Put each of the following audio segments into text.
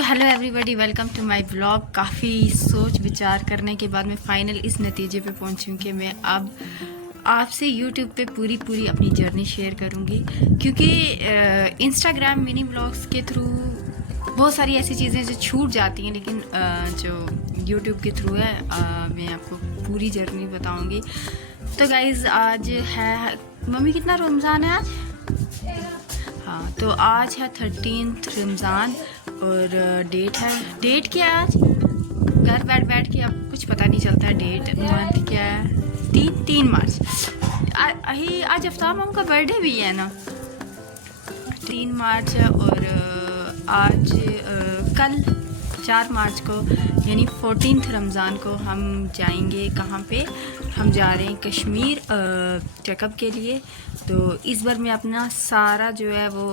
तो hello everybody, welcome to my vlog. काफ़ी सोच विचार करने के बाद मैं फाइनल इस नतीजे पे पहुंची हूँ कि मैं अब आपसे यूट्यूब पे पूरी अपनी जर्नी शेयर करूँगी, क्योंकि इंस्टाग्राम मिनी व्लॉग्स के थ्रू बहुत सारी ऐसी चीज़ें जो छूट जाती हैं, लेकिन जो यूट्यूब के थ्रू है मैं आपको पूरी जर्नी बताऊँगी। तो गाइज़ आज है मम्मी, कितना रमज़ान है आज? हाँ, तो आज है 13 रमज़ान और डेट क्या है आज? घर बैठ के अब कुछ पता नहीं चलता है डेट, मंथ क्या है। 3 मार्च। आज अफ्ताब मामू का बर्थडे भी है ना, 3 मार्च है। और आज कल 4 मार्च को यानी 14 रमज़ान को हम जाएंगे। कहाँ पे? हम जा रहे हैं कश्मीर चेकअप के लिए। तो इस बार मैं अपना सारा जो है वो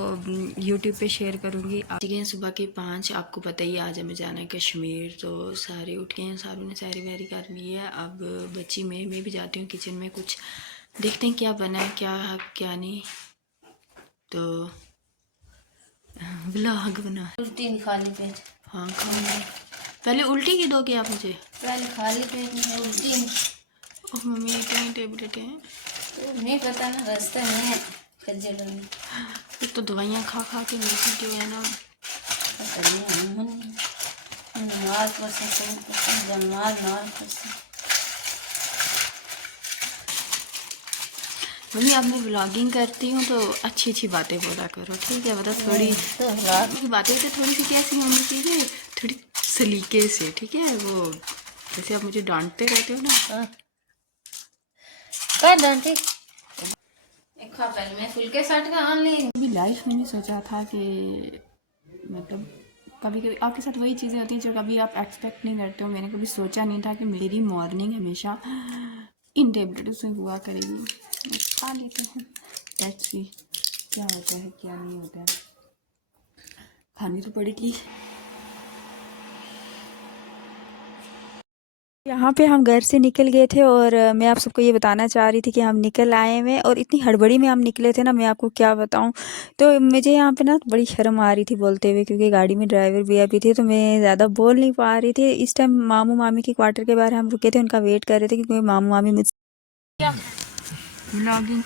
यूट्यूब पे शेयर करूँगी। आज गए सुबह के 5, आपको पता ही आज हमें जाना है कश्मीर। तो सारे उठ गए हैं, सारों ने सारी वैरी कर ली है। अब बच्ची मैं भी जाती हूँ किचन में, कुछ देखते हैं क्या बना है क्या नहीं। तो व्लॉग बना। उल्टी नहीं, खाली पेट। हाँ खाऊंगी। पहले उल्टी की दोगे आप मुझे? पहले खाली पेट में उल्टी नहीं। ओह मम्मी, कहीं टेबलेट हैं? नहीं पता ना, रास्ते में खज्जल में। एक तो दवाइयाँ खा के मेरी जो है ना, पता नहीं नमाज पढ़ते नमाज पढ़ते। मम्मी अब मैं व्लॉगिंग करती हूँ तो अच्छी बातें बोला करो, ठीक है? मतलब थोड़ी तो बातें तो थोड़ी सी कैसी होनी चाहिए, थोड़ी सलीके से, ठीक है? वो जैसे आप मुझे डांटते रहते हो ना। क्या डांटे? एक पहले मैं फुलके साट का आन ली। कभी लाइफ में नहीं सोचा था कि मतलब कभी आपके साथ वही चीज़ें होती हैं जो कभी आप एक्सपेक्ट नहीं करते हो। मैंने कभी सोचा नहीं था कि मेरी मॉर्निंग हमेशा इन टेबलेटों से हुआ करेगी। खा लेते हैं, लेट्स सी क्या होता है क्या नहीं होता है, खानी तो पड़ेगी। यहाँ पे हम घर से निकल गए थे और मैं आप सबको ये बताना चाह रही थी कि हम निकल आए हैं और इतनी हड़बड़ी में हम निकले थे ना, मैं आपको क्या बताऊँ। तो मुझे यहाँ पे ना बड़ी शर्म आ रही थी बोलते हुए, क्योंकि गाड़ी में ड्राइवर भी अभी थे, तो मैं ज़्यादा बोल नहीं पा रही थी। इस टाइम मामू मामी के क्वार्टर के बाहर हम रुके थे, उनका वेट कर रहे थे क्योंकि मामू मामी मुझसे व्लॉगिंग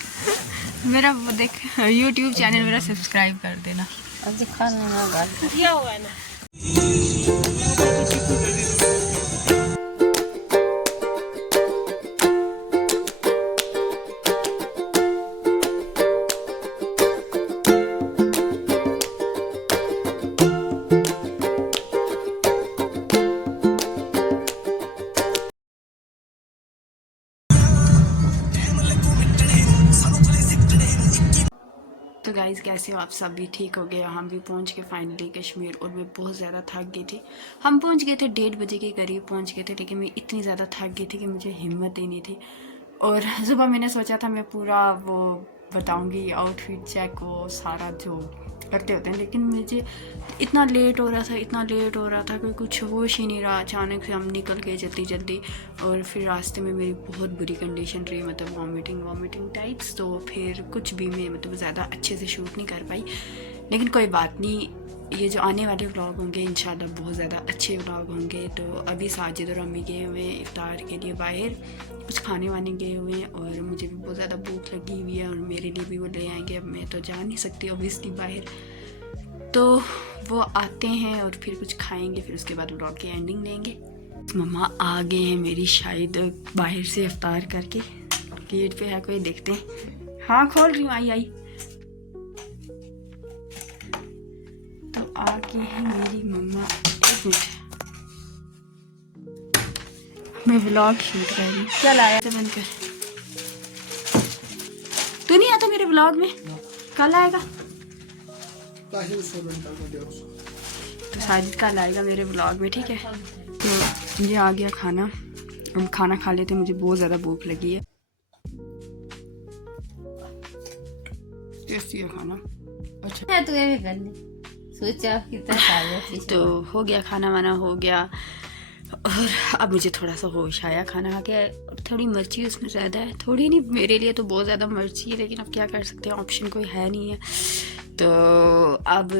मेरा वो देख यूट्यूब चैनल मेरा सब्सक्राइब कर देना। अब खाना क्या हुआ ना। तो गाइज़ कैसे हो आप? सब भी ठीक हो गया, हम भी पहुंच गए फाइनली कश्मीर। और मैं बहुत ज़्यादा थक गई थी। हम पहुंच गए थे 1:30 बजे के करीब पहुंच गए थे, लेकिन मैं इतनी ज़्यादा थक गई थी कि मुझे हिम्मत ही नहीं थी। और सुबह मैंने सोचा था मैं पूरा वो बताऊंगी, आउटफिट चेक वो सारा जो करते होते हैं, लेकिन मुझे इतना लेट हो रहा था कि कुछ होश ही नहीं रहा। अचानक से हम निकल गए जल्दी और फिर रास्ते में मेरी बहुत बुरी कंडीशन रही, मतलब वॉमिटिंग टाइप्स। तो फिर कुछ भी मैं मतलब ज़्यादा अच्छे से शूट नहीं कर पाई, लेकिन कोई बात नहीं। ये जो आने वाले व्लॉग होंगे इंशाल्लाह बहुत ज़्यादा अच्छे व्लॉग होंगे। तो अभी साजिद और अम्मी गए हुए हैं इफ्तार के लिए बाहर, कुछ खाने वाने गए हुए हैं, और मुझे भी बहुत ज़्यादा भूख लगी हुई है और मेरे लिए भी वो ले आएंगे। अब मैं तो जा नहीं सकती ऑब्वियसली बाहर, तो वो आते हैं और फिर कुछ खाएंगे, फिर उसके बाद व्लॉग की एंडिंग देंगे। मम्मा आ गए हैं मेरी, शायद बाहर से इफ्तार करके। गेट पे है कोई, देखते हैं। हाँ खोल रही हूँ, आई। तो आ गए हैं मेरी मम्मा। एक मिनट, मैं व्लॉग शूट कर रही हूँ। चल आया बंद कर। तू नहीं आता मेरे व्लॉग में? कल आएगा? तो साजिद कल आएगा मेरे व्लॉग में, ठीक है? तो ये आ गया खाना। हम खाना खा लेते, मुझे बहुत ज़्यादा भूख लगी है। टेस्टी है खाना, अच्छा है। तू ये भी कर ले, सोचा कितना साल तो हो गया, खाना वाना हो गया। और अब मुझे थोड़ा सा होश आया खाना खा के। थोड़ी मिर्ची उसमें ज़्यादा है, थोड़ी नहीं, मेरे लिए तो बहुत ज़्यादा मिर्ची है, लेकिन अब क्या कर सकते हैं, ऑप्शन कोई है नहीं है। तो अब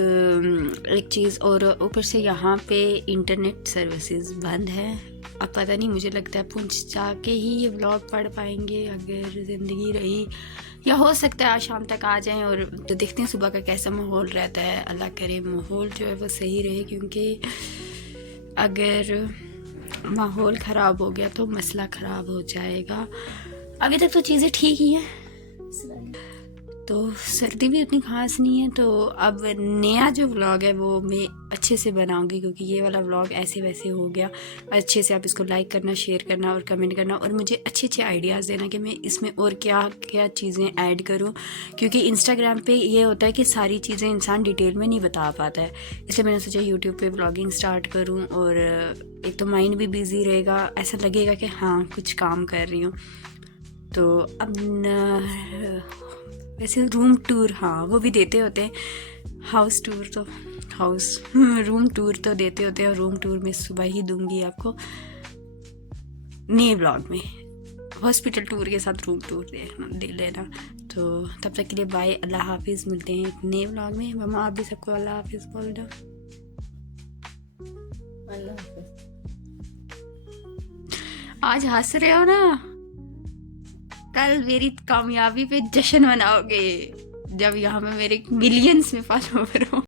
एक चीज़ और, ऊपर से यहाँ पे इंटरनेट सर्विसेज बंद है। अब पता नहीं, मुझे लगता है पुंछ जाके ही ये व्लॉग पढ़ पाएंगे अगर ज़िंदगी रही, या हो सकता है आज शाम तक आ जाएं। और तो देखते हैं सुबह का कैसा माहौल रहता है। अल्लाह करे माहौल जो है वो सही रहे, क्योंकि अगर माहौल ख़राब हो गया तो मसला ख़राब हो जाएगा। अभी तक तो चीज़ें ठीक ही हैं, तो सर्दी भी उतनी ख़ास नहीं है। तो अब नया जो व्लॉग है वो मैं अच्छे से बनाऊंगी, क्योंकि ये वाला व्लॉग ऐसे वैसे हो गया। अच्छे से आप इसको लाइक करना, शेयर करना और कमेंट करना, और मुझे अच्छे अच्छे आइडियाज़ देना कि मैं इसमें और क्या क्या चीज़ें ऐड करूं, क्योंकि इंस्टाग्राम पे ये होता है कि सारी चीज़ें इंसान डिटेल में नहीं बता पाता है। इसलिए मैंने सोचा यूट्यूब पे व्लॉगिंग स्टार्ट करूँ, और एक तो माइंड भी बिज़ी रहेगा, ऐसा लगेगा कि हाँ कुछ काम कर रही हूँ। तो अब वैसे रूम टूर, हाँ वो भी देते होते हैं, हाउस टूर तो रूम टूर तो देते होते हैं, और रूम टूर में सुबह ही दूंगी आपको नए ब्लॉग में। हॉस्पिटल टूर के साथ रूम टूर दे लेना। तो तब तक के लिए बाय, अल्लाह हाफिज़। मिलते हैं एक नए ब्लॉग में। मम्मा आप भी सबको अल्लाह हाफिज़ बोल दो। आज हंस रहे हो ना, कल मेरी कामयाबी पे जश्न मनाओगे जब यहाँ पे मेरे मिलियंस में फॉलोवर हो।